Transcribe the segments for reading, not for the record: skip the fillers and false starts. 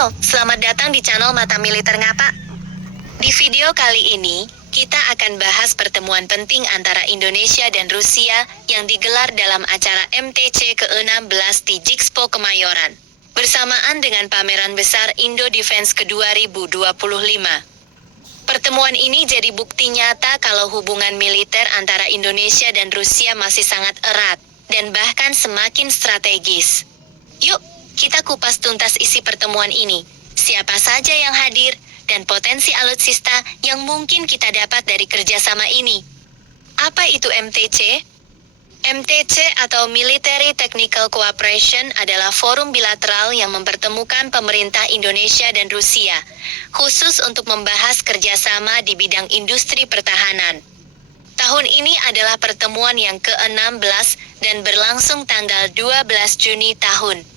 Halo, selamat datang di channel Mata Militer Ngapa. Di video kali ini, kita akan bahas pertemuan penting antara Indonesia dan Rusia yang digelar dalam acara MTC ke-16 di Jixpo Kemayoran, bersamaan dengan pameran besar Indo Defense ke-2025. Pertemuan ini jadi bukti nyata kalau hubungan militer antara Indonesia dan Rusia masih sangat erat, dan bahkan semakin strategis. Yuk, kita kupas tuntas isi pertemuan ini, siapa saja yang hadir, dan potensi alutsista yang mungkin kita dapat dari kerjasama ini. Apa itu MTC? MTC atau Military Technical Cooperation adalah forum bilateral yang mempertemukan pemerintah Indonesia dan Rusia, khusus untuk membahas kerjasama di bidang industri pertahanan. Tahun ini adalah pertemuan yang ke-16 dan berlangsung tanggal 12 Juni tahun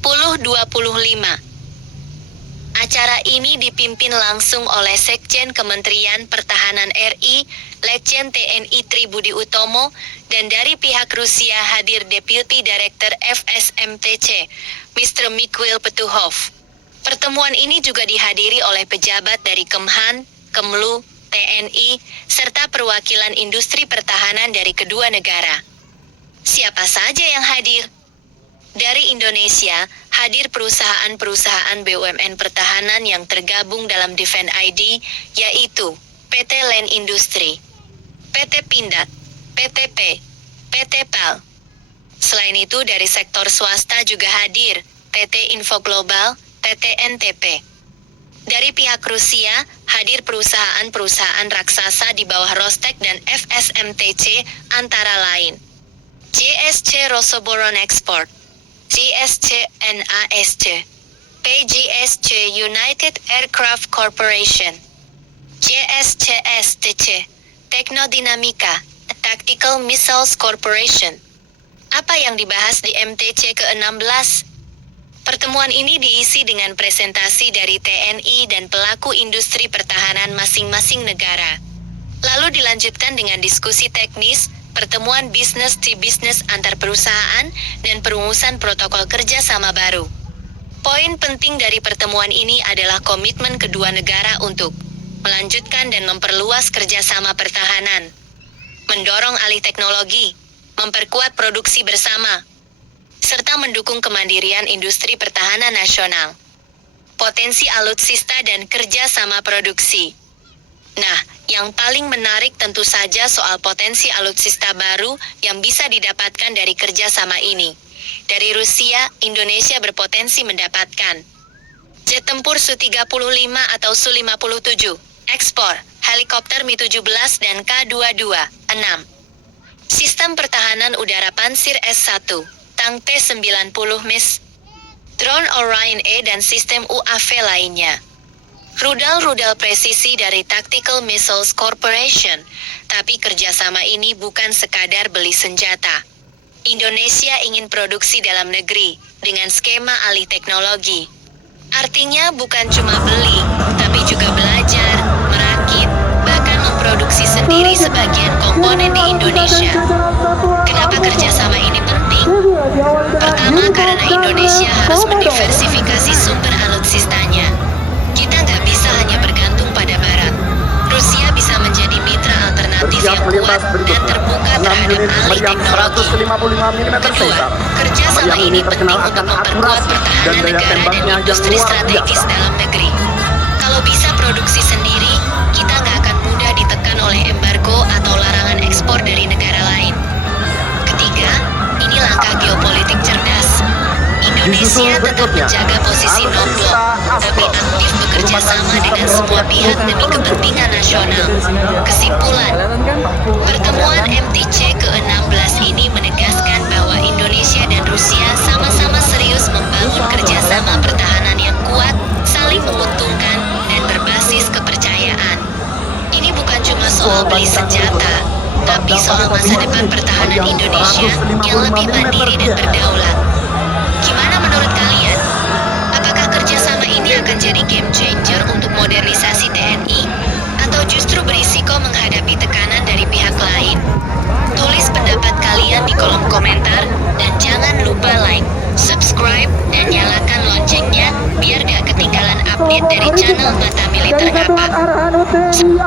2025. Acara ini dipimpin langsung oleh Sekjen Kementerian Pertahanan RI, Letjen TNI Tribudi Utomo, dan dari pihak Rusia hadir Deputy Director FSMTC, Mr. Mikhail Petuhov. Pertemuan ini juga dihadiri oleh pejabat dari Kemhan, Kemlu, TNI, serta perwakilan industri pertahanan dari kedua negara. Siapa saja yang hadir? Dari Indonesia, hadir perusahaan-perusahaan BUMN pertahanan yang tergabung dalam Defense ID, yaitu PT Land Industri, PT Pindad, PTP, PT PAL. Selain itu, dari sektor swasta juga hadir PT Info Global, PT NTP. Dari pihak Rusia, hadir perusahaan-perusahaan raksasa di bawah Rostek dan FSMTC antara lain JSC Rosoboron Export, GSC NASC, PGSC United Aircraft Corporation, JSCSTC, Teknodinamika, Tactical Missiles Corporation. Apa yang dibahas di MTC ke-16? Pertemuan ini diisi dengan presentasi dari TNI dan pelaku industri pertahanan masing-masing negara. Lalu dilanjutkan dengan diskusi teknis, pertemuan bisnis to bisnis antar perusahaan, dan perumusan protokol kerja sama baru. Poin penting dari pertemuan ini adalah komitmen kedua negara untuk melanjutkan dan memperluas kerjasama pertahanan, mendorong alih teknologi, memperkuat produksi bersama, serta mendukung kemandirian industri pertahanan nasional, potensi alutsista dan kerjasama produksi. Nah, yang paling menarik tentu saja soal potensi alutsista baru yang bisa didapatkan dari kerjasama ini. Dari Rusia, Indonesia berpotensi mendapatkan jet tempur Su-35 atau Su-57, ekspor, helikopter Mi-17 dan K-22, 6. Sistem pertahanan udara Pansir S-1, tank T-90 MIS, drone Orion E dan sistem UAV lainnya. Rudal-rudal presisi dari Tactical Missiles Corporation, tapi kerjasama ini bukan sekadar beli senjata. Indonesia ingin produksi dalam negeri, dengan skema alih teknologi. Artinya bukan cuma beli, tapi juga belajar, merakit, bahkan memproduksi sendiri sebagian komponen di Indonesia. Kenapa kerjasama ini penting? Pertama, karena Indonesia harus mendiversifikasi sumber alutsistanya. Kita nggak bisa hanya bergantung pada Barat. Rusia bisa menjadi mitra alternatif yang kuat dan terbuka terhadap alih teknologi. Kedua, kerjasama ini penting untuk memperkuat pertahanan negara dan industri strategis dalam negeri. Kalau bisa produksi sendiri, kita nggak akan mudah ditekan oleh embargo atau larangan ekspor dari negara lain. Ketiga, ini langkah geopolitik cerdas. Indonesia tetap menjaga posisi non-blok, tapi aktif bekerja sama dengan semua pihak demi kepentingan nasional. Kesimpulan, pertemuan MTC ke-16 ini menegaskan bahwa Indonesia dan Rusia sama-sama serius membangun kerjasama pertahanan yang kuat, saling menguntungkan, dan berbasis kepercayaan. Ini bukan cuma soal beli senjata, tapi soal masa depan pertahanan Indonesia yang lebih mandiri dan berdaulat. Gimana menurut kalian? Apakah kerjasama ini akan jadi game changer untuk modernisasi TNI? Atau justru berisiko menghadapi tekanan dari pihak lain? Tulis pendapat kalian di kolom komentar, dan jangan lupa like, subscribe, dan nyalakan lonceng. update dari channel Mata Militer Dari Satuan APA. Arhanud TNI